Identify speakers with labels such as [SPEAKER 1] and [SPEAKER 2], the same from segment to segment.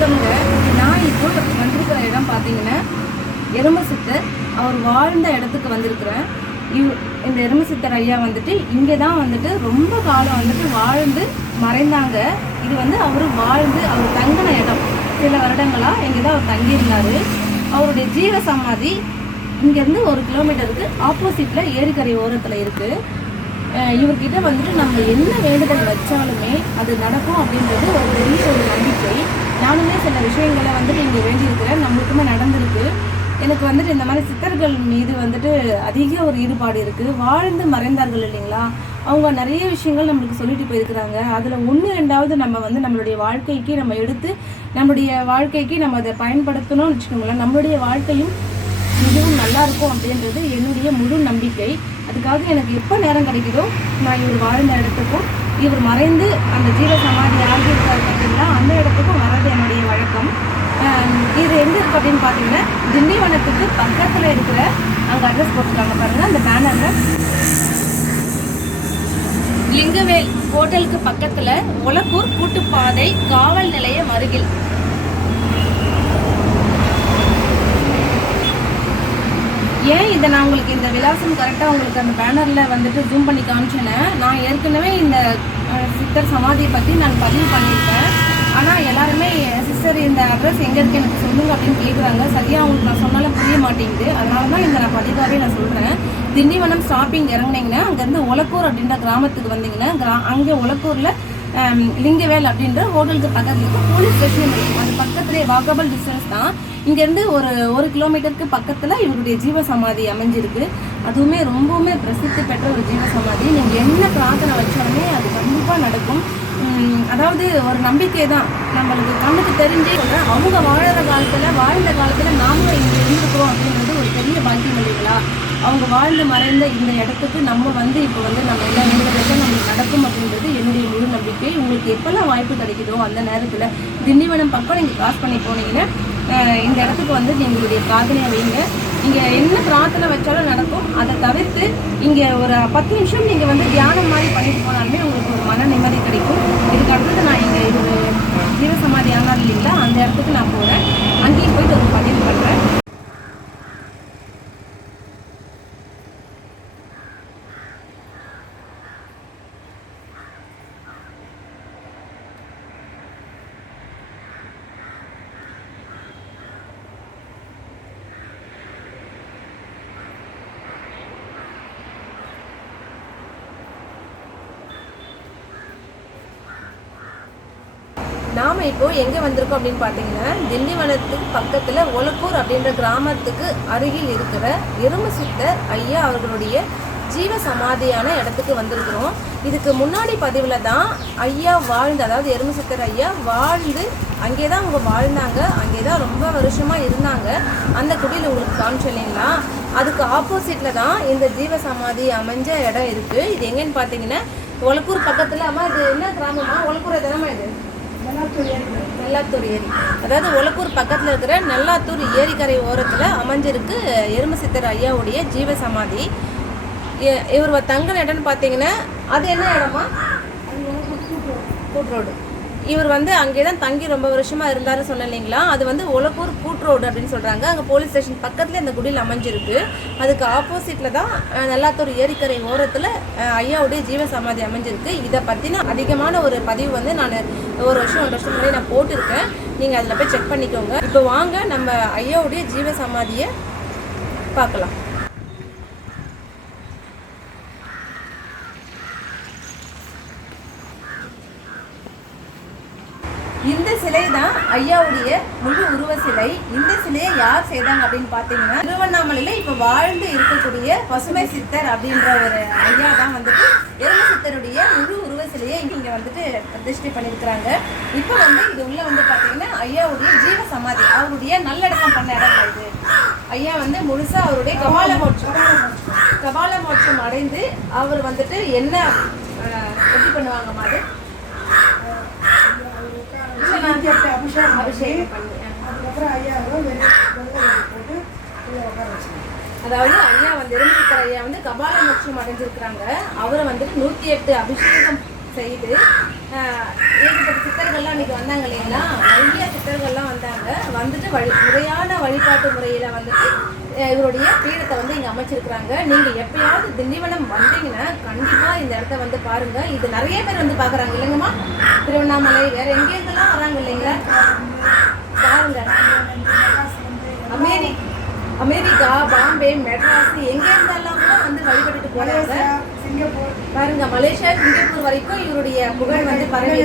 [SPEAKER 1] வணக்கம்ங்க நான் இப்போ வந்திருக்கிற இடம் பார்த்தீங்கன்னா எரும சித்தர் அவர் வாழ்ந்த இடத்துக்கு வந்திருக்கிறேன். இவ் இந்த எரும சித்தர் ஐயா வந்துட்டு இங்கே தான் வந்துட்டு ரொம்ப காலம் வந்துட்டு வாழ்ந்து மறைந்தாங்க. இது வந்து அவர் வாழ்ந்து அவர் தங்கின இடம். சில வருடங்களாக இங்கே தான் அவர் தங்கியிருந்தார். அவருடைய ஜீவ சமாதி இங்கேருந்து ஒரு கிலோமீட்டருக்கு ஆப்போசிட்டில் ஏரிக்கரை ஓரத்தில் இருக்குது இவர்கிட்ட வந்துட்டு நம்ம என்ன வேண்டுதல் வச்சாலுமே அது நடக்கும் அப்படின்றது ஒரு பெரிய ஒரு நம்பிக்கை. நானுமே சில விஷயங்களை வந்துட்டு இங்கே வேண்டியிருக்கிறேன். நம்மளுக்குமே நடந்திருக்கு. எனக்கு வந்துட்டு இந்த மாதிரி சித்தர்கள் மீது வந்துட்டு அதிக ஒரு ஈடுபாடு இருக்குது வாழ்ந்து மறைந்தார்கள் இல்லைங்களா? அவங்க நிறைய விஷயங்கள் நம்மளுக்கு சொல்லிட்டு போயிருக்கிறாங்க. அதில் ஒன்று ரெண்டாவது நம்ம வந்து நம்மளுடைய வாழ்க்கைக்கு நம்ம எடுத்து நம்மளுடைய வாழ்க்கைக்கு நம்ம அதை பயன்படுத்தணும்னு வச்சுக்கோங்களேன். நம்மளுடைய வாழ்க்கையும் மிகவும் நல்லா இருக்கும் அப்படின்றது என்னுடைய முழு நம்பிக்கை. அதுக்காக எனக்கு எப்போ நேரம் கிடைக்குதோ நான் இவர் வாழ்ந்த இடத்துக்கும் இவர் மறைந்து அந்த ஜீவ சமாதி ஆகியிருக்காரு பார்த்தீங்கன்னா அந்த இடத்துக்கும் வர்றது என்னுடைய வழக்கம். இது எங்கே இருக்குது அப்படின்னு பார்த்தீங்கன்னா திண்டிவனத்துக்கு பக்கத்தில் இருக்கிற அங்கே அட்ரஸ் போட்டிருக்காங்க பாருங்கள் அந்த பேனரில் லிங்கவேல் ஹோட்டலுக்கு பக்கத்தில் ஒலக்கூர் கூட்டுப்பாதை காவல் நிலையம் அருகில். ஏன் இதை நான் உங்களுக்கு இந்த விலாசம் கரெக்டாக உங்களுக்கு அந்த பேனரில் வந்துட்டு ஜூம் பண்ணி காமிச்சேனே நான் ஏற்கனவே இந்த சித்தர் சமாதியை பற்றி நான் பதிவு பண்ணியிருக்கேன். ஆனால் எல்லாருமே சிஸ்டர் இந்த அட்ரஸ் எங்கே இருக்கு எனக்கு சொல்லுங்க அப்படின்னு கேட்குறாங்க சரியாக அவங்களுக்கு நான் சொன்னாலும் புரிய மாட்டேங்குது. அதனால தான் இந்த நான் பதிவாகவே நான் சொல்கிறேன் திண்டிவனம் ஸ்டாப்பிங் இறங்குனீங்கன்னா அங்கேருந்து ஒலக்கூர் அப்படின்ற கிராமத்துக்கு வந்தீங்கன்னா கிரா அங்கே ஒலக்கூரில் லிங்கவேல் அப்படின்ற ஹோட்டலுக்கு பக்கத்தில் போலீஸ் ஸ்டேஷன் இருக்கும் அது பக்கத்துலேயே வாக்கபிள் டிஸ்டன்ஸ் தான். இங்கேருந்து ஒரு ஒரு கிலோமீட்டருக்கு பக்கத்தில் இவருடைய ஜீவ சமாதி அமைஞ்சிருக்கு. அதுவுமே ரொம்பவுமே பிரசித்தி பெற்ற ஒரு ஜீவ சமாதி நீங்கள் என்ன பிரார்த்தனை வச்சாலுமே அது கண்டிப்பாக நடக்கும். அதாவது ஒரு நம்பிக்கை தான். நம்மளுக்கு கண்ணுக்கு தெரிஞ்சே சொல்கிறேன் அவங்க வாழற காலத்தில் வாழ்ந்த காலத்தில் நாமளும் இங்கே இருந்துக்கிறோம் அப்படின்றது ஒரு பெரிய பாக்கியம் இல்லைங்களா? அவங்க வாழ்ந்து மறைந்த இந்த இடத்துக்கு நம்ம வந்து இப்போ வந்து நம்ம என்ன வேண்டுதலுக்கு நம்மளுக்கு நடக்கும் அப்படின்றது என்னுடைய முழு நம்பிக்கை. உங்களுக்கு எப்போல்லாம் வாய்ப்பு கிடைக்குதோ அந்த நேரத்தில் திண்டிவனம் பக்கம் நீங்கள் கிராஸ் பண்ணி போனீங்கன்னா இந்த இடத்துக்கு வந்து எங்களுடைய பிரார்த்தனையை வைங்க. நீங்கள் என்ன பிரார்த்தனை வச்சாலும் நடக்கும். அதை தவிர்த்து இங்கே ஒரு பத்து நிமிஷம் நீங்கள் வந்து தியானம் மாதிரி பண்ணிட்டு போனாலுமே உங்களுக்கு ஒரு மன நிம்மதி கிடைக்கும். இதுக்கு அடுத்தது நான் இங்கே இது ஜீவசமாதி ஆனால் இல்லைங்களா? அந்த இடத்துக்கு நான் போகிறேன் அங்கேயும் போயிட்டு ஒரு பதிவு பண்ணுறேன் நாம் இப்போ எங்கே வந்திருக்கோம் அப்படின்னு பார்த்தீங்கன்னா திண்டிவனத்துக்கு பக்கத்தில் ஒலக்கூர் அப்படின்ற கிராமத்துக்கு அருகில் இருக்கிற எறும்பு சித்தர் ஐயா அவர்களுடைய ஜீவ சமாதியான இடத்துக்கு வந்திருக்கிறோம். இதுக்கு முன்னாடி பதிவில் தான் ஐயா வாழ்ந்து அதாவது எறும்பு சித்தர் ஐயா வாழ்ந்து அங்கே தான் அவங்க வாழ்ந்தாங்க. அங்கே தான் ரொம்ப வருஷமாக இருந்தாங்க. அந்த குடியில் உங்களுக்கு காமிச்சு இல்லைங்களா? அதுக்கு ஆப்போசிட்டில் தான் இந்த ஜீவ சமாதி அமைஞ்ச இடம் இருக்குது இது எங்கேன்னு பார்த்தீங்கன்னா ஒலக்கூர் பக்கத்தில். அம்மா இது என்ன கிராமமா ஒலக்கூர் எதனமா இது? நல்லாத்தூர் ஏரி. அதாவது ஒலப்பூர் பக்கத்தில் இருக்கிற நல்லாத்தூர் ஏரிக்கரை ஓரத்தில் அமைஞ்சிருக்கு எரும சித்தர் ஐயாவுடைய ஜீவ சமாதி இவர் தங்கின இடம்னு பார்த்தீங்கன்னா அது என்ன இடமா? கூட் ரோடு இவர் வந்து அங்கே தான் தங்கி ரொம்ப வருஷமாக இருந்தார் சொன்னேன் இல்லைங்களா? அது வந்து ஒலப்பூர் கூட் ரோடு அப்படின்னு சொல்கிறாங்க அங்கே போலீஸ் ஸ்டேஷன் பக்கத்தில் இந்த குடியில் அமைஞ்சிருக்கு. அதுக்கு ஆப்போசிட்டில் தான் நல்லாத்தூர் ஏரிக்கரை ஓரத்தில் ஐயாவுடைய ஜீவ சமாதி அமைஞ்சிருக்கு. இதை பற்றின அதிகமான ஒரு பதிவு வந்து நான் ஒரு வருஷம் ஒரு வருஷம் முன்னாடி நான் போட்டிருக்கேன். நீங்கள் அதில் போய் செக் பண்ணிக்கோங்க. இப்போ வாங்க நம்ம ஐயாவுடைய ஜீவ சமாதியை பார்க்கலாம் இந்த சிலை தான் ஐயாவுடைய முழு உருவ சிலை. இந்த சிலையை யார் செய்தாங்க அப்படின்னு பார்த்தீங்கன்னா திருவண்ணாமலையில இப்ப வாழ்ந்து இருக்கக்கூடிய பசுமை சித்தர் அப்படின்ற ஒரு ஐயா தான் வந்துட்டு எரும சித்தருடைய முழு உருவ சிலையை இங்க வந்துட்டு பிரதிஷ்டை பண்ணியிருக்கிறாங்க. இப்போ வந்து இது உள்ள வந்து பார்த்தீங்கன்னா ஐயாவுடைய ஜீவ சமாதி அவருடைய நல்லடக்கம் பண்ண இடம் இது. ஐயா வந்து முழுசா அவருடைய கபால மோட்சம் கபால மோட்சம் அடைந்து அவர் வந்துட்டு என்ன அஹ், எப்படி பண்ணுவாங்க மாதிரி
[SPEAKER 2] அபிஷேகம்
[SPEAKER 1] அபிஷேகம் பண்ணி
[SPEAKER 2] அதுக்கப்புறம் ஐயாவும் போட்டு உட்கார
[SPEAKER 1] அதாவது ஐயா வந்து இருந்திருக்கிற ஐயா வந்து கபால மோட்சம் அடைஞ்சிருக்கிறாங்க. அவரை வந்துட்டு நூற்றி எட்டு அபிஷேகம் செய்து ஏகப்பட்ட சித்தர்கள்லாம் இன்னைக்கு வந்தாங்க இல்லைங்களா? நிறைய சித்தர்கள்லாம் வந்தாங்க. வந்துட்டு வழி முறையான வழிபாட்டு முறையில் வந்துட்டு இவருடைய பீடத்தை வந்து இங்கே அமைச்சிருக்கிறாங்க. நீங்கள் எப்பயாவது திண்டிவனம் வந்தீங்கன்னா கண்டிப்பாக இந்த இடத்த வந்து பாருங்க. இது நிறைய பேர் வந்து பார்க்குறாங்க. இல்லைங்கம்மா? திருவண்ணாமலை வேறு எங்கெங்கெல்லாம் வராங்க இல்லைங்களா? பாருங்க. அமெரி அமெரிக்கா பாம்பே மெட்ராஸ் எங்க இருந்தெல்லாம் கூட வந்து வழிபட்டுட்டு போறாங்க.
[SPEAKER 2] சிங்கப்பூர்
[SPEAKER 1] பாருங்க மலேசியா சிங்கப்பூர் வரைக்கும் இவருடைய புகழ் வந்து பரவி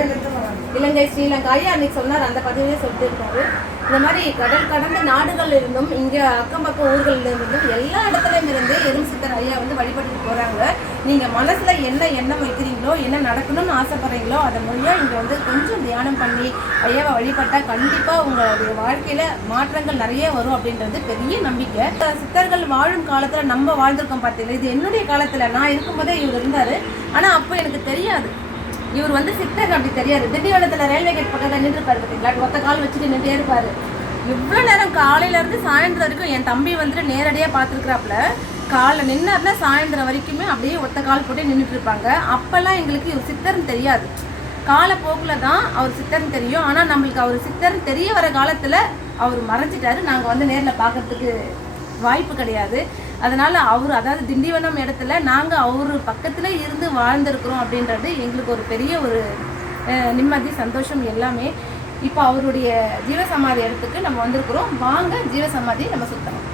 [SPEAKER 1] இலங்கை ஸ்ரீலங்கா. ஐயா அன்னைக்கு சொன்னார் அந்த பதவியே சொல்லிட்டு இருக்காரு. இந்த மாதிரி கடல் கடந்த நாடுகள் இருந்தும் இங்க அக்கம் பக்கம் ஊர்களில் இருந்தும் எல்லா இடத்துலயும் இருந்து எரும் சித்தர் ஐயா வந்து வழிபட்டு போறாங்க. நீங்க மனசுல என்ன எண்ணம் வைக்கிறீங்களோ என்ன நடக்கணும்னு ஆசைப்படுறீங்களோ அதை மூலியம் இங்க வந்து கொஞ்சம் தியானம் பண்ணி ஐயாவை வழிபட்டா கண்டிப்பா உங்களுடைய வாழ்க்கையில மாற்றங்கள் நிறைய வரும் அப்படின்றது பெரிய நம்பிக்கை. சித்தர்கள் வாழும் காலத்துல நம்ம வாழ்ந்திருக்கோம் பார்த்தீங்களா இது என்னுடைய காலத்துல நான் இருக்கும்போதே இவர் இருந்தாரு. ஆனா அப்போ எனக்கு தெரியாது. இவர் வந்து சித்தர் அப்படி தெரியாது. திண்டிவனத்தில் ரயில்வே கேட் பக்கத்தில் நின்று இருப்பாரு பார்த்தீங்களா ஒத்த கால் வச்சுட்டு நின்றுட்டே இருப்பாரு. இவ்வளோ நேரம் காலையிலேருந்து சாயந்தரம் வரைக்கும் என் தம்பி வந்துட்டு நேரடியாக பார்த்துருக்குறாப்புல காலைல நின்னார்னா சாயந்தரம் வரைக்குமே அப்படியே ஒத்த கால் போட்டு நின்றுட்டு இருப்பாங்க. அப்போல்லாம் எங்களுக்கு இவர் சித்தர்னு தெரியாது. காலப்போக்கில் தான் அவர் சித்தர்னு தெரியும். ஆனால் நம்மளுக்கு அவர் சித்தர்னு தெரிய வர காலத்தில் அவர் மறைஞ்சிட்டாரு. நாங்கள் வந்து நேரில் பார்க்கறதுக்கு வாய்ப்பு கிடையாது. அதனால் அவர் அதாவது திண்டிவனம் இடத்துல நாங்கள் அவர் பக்கத்தில் இருந்து வாழ்ந்திருக்கிறோம் அப்படின்றது எங்களுக்கு ஒரு பெரிய ஒரு நிம்மதி சந்தோஷம் எல்லாமே. இப்போ அவருடைய ஜீவசமாதி இடத்துக்கு நம்ம வந்திருக்கிறோம். வாங்க ஜீவசமாதியை நம்ம சுத்தணும்.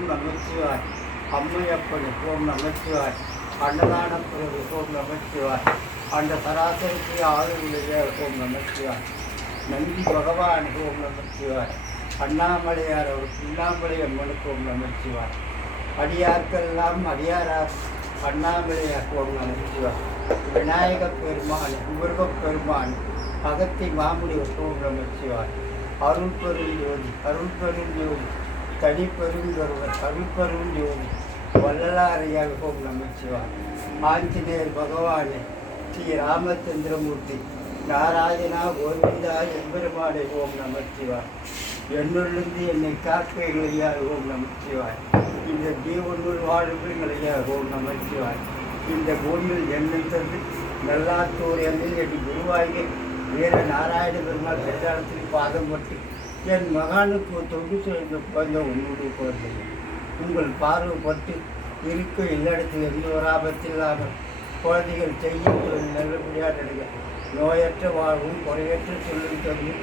[SPEAKER 3] ஓம் நமச்சிவாய் அம்மையப்பனு ஓம் நமச்சிவாய் அன்னதான பிறகு ஓம் நமச்சிவாய் அந்த சராசரிக்கு ஆளுநர்களே ஓம் நமச்சிவாய் நந்தி பகவான் ஓம் நமச்சிவாய் அண்ணாமலையார் அவர் பின்னாமலை அம்மனுக்கு ஓம் நமச்சிவாய் அடியார்க்கெல்லாம் அடியாரார். அண்ணாமலையார் ஓம் நமச்சிவாய் விநாயக பெருமான் முருகப் பெருமான் அகத்தி மாமுடி ஓம் நமச்சிவாய் அருள் பெருஞ்சோதி அருள் பெருஞ்சோதி ஜோதி தனி பெருங்கருவர் அருள் பெரும் ஆஞ்சநேயர் பகவானே ஸ்ரீ ராமச்சந்திரமூர்த்தி நாராயணா கோவிந்தா எம்பெருமாடை ஓம் நமச்சிவாய் என்னுள்ளிருந்து என்னை காக்கைகளையார் ஓம் நமச்சிவாய் இந்த ஜீவனுள் வாழ்வுகளையார் ஓம் நமச்சிவாய் இந்த பூமியில் என்னை தந்து நல்லாத்தூர் என்னில் என் குருவாகி வீர நாராயண பெருமாள் பிரச்சாரத்தில் பாதம் பட்டு என் மகானுக்கு தொண்டு செய்த குழந்தை உன்னுடைய குழந்தை. உங்கள் பார்வைப்பட்டு இருக்க இல்லடத்தில் எந்த ஒரு ஆபத்தில்லாமல் குழந்தைகள் செய்யும் தொழில் நல்லபடியாக நடக்க. நோயற்ற வாழ்வும் குறையற்ற சொல்லும் தரும்.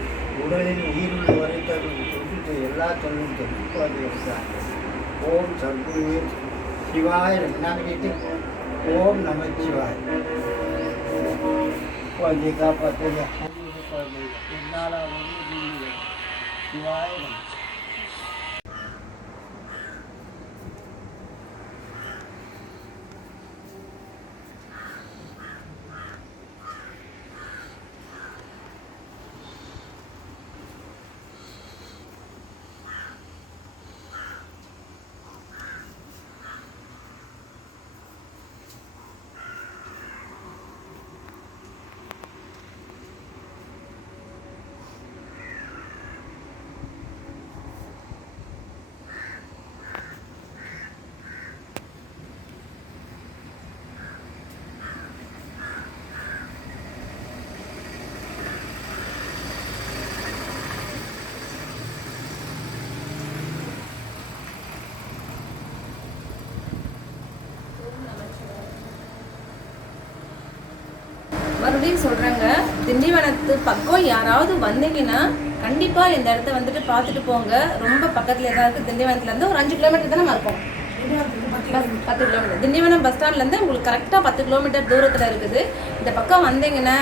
[SPEAKER 3] உடலில் உயிருள்ள வரை தரும். தொண்டு எல்லா தொழிலும் தரும். குழந்தைகள் ஓம் சர்க்குருவே சிவாய நாங்கள் ஓம் நமச்சிவாய் குழந்தை காப்பாற்றுங்க. குழந்தை என்னால் சிவாய நம
[SPEAKER 1] மறுபடியும் சொல்கிறேங்க திண்டிவனத்து பக்கம் யாராவது வந்தீங்கன்னா கண்டிப்பாக இந்த இடத்த வந்துட்டு பார்த்துட்டு போங்க. ரொம்ப பக்கத்தில் ஏதாவது திண்டிவனத்துலேருந்து ஒரு அஞ்சு கிலோமீட்டர் தானே இருக்கும். பத்து கிலோமீட்டர் திண்டிவனம் பஸ் ஸ்டாண்ட்லேருந்து உங்களுக்கு கரெக்டாக பத்து கிலோமீட்டர் தூரத்தில் இருக்குது. இந்த பக்கம் வந்தீங்கன்னா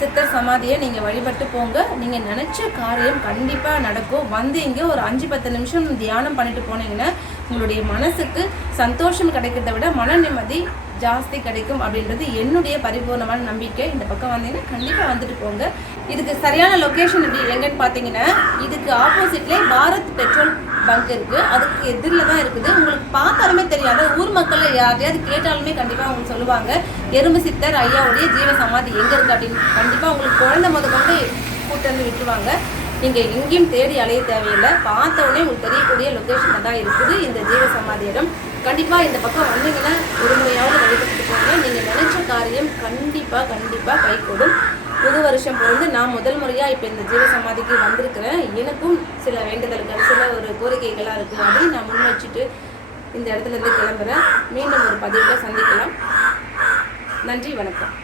[SPEAKER 1] சித்தர் சமாதியை நீங்கள் வழிபட்டு போங்க. நீங்கள் நினச்ச காரியம் கண்டிப்பாக நடக்கும். வந்து இங்கே ஒரு அஞ்சு பத்து நிமிஷம் தியானம் பண்ணிட்டு போனீங்கன்னா உங்களுடைய மனசுக்கு சந்தோஷம் கிடைக்கிறத விட மன நிம்மதி ஜாஸ்தி கிடைக்கும் அப்படின்றது என்னுடைய பரிபூர்ணமான நம்பிக்கை. இந்த பக்கம் வந்தீங்கன்னா கண்டிப்பாக வந்துட்டு போங்க. இதுக்கு சரியான லொக்கேஷன் எப்படி எங்கன்னு பார்த்தீங்கன்னா இதுக்கு ஆப்போசிட்லேயே பாரத் பெட்ரோல் பங்க் இருக்குது அதுக்கு எதிரில் தான் இருக்குது. உங்களுக்கு பார்த்தாலுமே தெரியாது ஊர் மக்களை யாரையாவது கேட்டாலுமே கண்டிப்பாக அவங்க சொல்லுவாங்க எறும்பு சித்தர் ஐயாவுடைய ஜீவ சமாதி எங்கே இருக்குது அப்படின்னு. கண்டிப்பாக உங்களுக்கு குழந்தை முத கொண்டு கூட்டு வந்து விட்டுருவாங்க. நீங்கள் எங்கேயும் தேடி அலைய தேவையில்லை. பார்த்த உடனே உங்களுக்கு தெரியக்கூடிய லொக்கேஷனில் தான் இருக்குது. இந்த ஜீவ சமாதி இடம். கண்டிப்பாக இந்த பக்கம் வந்தீங்கன்னா ஒரு முறையாவது வழிபட்டு போங்க. நீங்கள் நினச்ச காரியம் கண்டிப்பாக கண்டிப்பாக கைகூடும். புது வருஷம் பிறந்து நான் முதல் முறையாக இப்போ இந்த ஜீவ சமாதிக்கு வந்திருக்கிறேன். எனக்கும் சில வேண்டுதல்கள் சில ஒரு கோரிக்கைகளாக இருக்குது அப்படின்னு நான் முன் வச்சுட்டு இந்த இடத்துல இருந்து கிளம்புறேன். மீண்டும் ஒரு பதிவில் சந்திக்கலாம். நன்றி வணக்கம்.